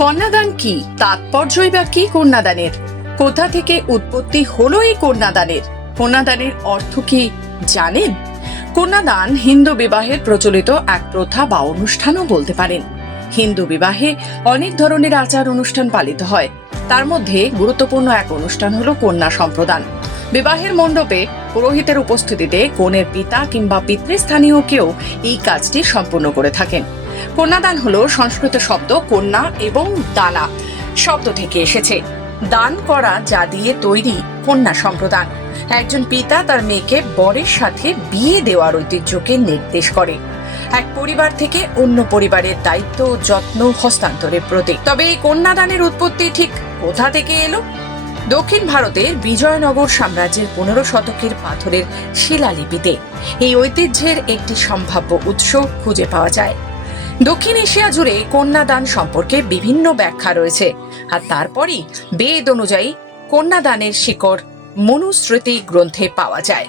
কন্যাদান কি? তাৎপর্যই বা কি কন্যাদানের? কোথা থেকে উৎপত্তি হলো এই কন্যাদানের? কন্যাদানের অর্থ কি জানেন? কন্যাদান হিন্দু বিবাহের প্রচলিত এক প্রথা বা অনুষ্ঠানও বলতে পারেন। হিন্দু বিবাহে অনেক ধরনের আচার অনুষ্ঠান পালিত হয়। তার মধ্যে গুরুত্বপূর্ণ এক অনুষ্ঠান হলো কন্যা সম্প্রদান। বিবাহের মণ্ডপে পুরোহিতের উপস্থিতিতে কনের পিতা কিংবা পিতৃস্থানীয় কেউ এই কাজটি সম্পূর্ণ করে থাকেন। কন্যাদান হলো সংস্কৃত শব্দ কন্যা এবং দানা শব্দ থেকে এসেছে। দান করা যা দিয়ে তৈরি কন্যা সম্প্রদান। একজন পিতা তার মেয়েকে বরের সাথে বিয়ে দেওয়ার ঐতিহ্যকে নির্দেশ করে। এক পরিবার থেকে অন্য পরিবারের দায়িত্ব যত্ন হস্তান্তরের প্রতীক। তবে এই কন্যাদানের উৎপত্তি ঠিক কোথা থেকে এলো? দক্ষিণ ভারতের বিজয়নগর সাম্রাজ্যের পনেরো শতকের পাথরের শিলালিপিতে এই ঐতিহ্যের একটি সম্ভাব্য উৎস খুঁজে পাওয়া যায়। দক্ষিণ এশিয়া জুড়ে কন্যাদান সম্পর্কে বিভিন্ন ব্যাখ্যা রয়েছে। আর তারপরই বেদ অনুযায়ী কন্যাদানের শিকড় মনুস্মৃতি গ্রন্থে পাওয়া যায়।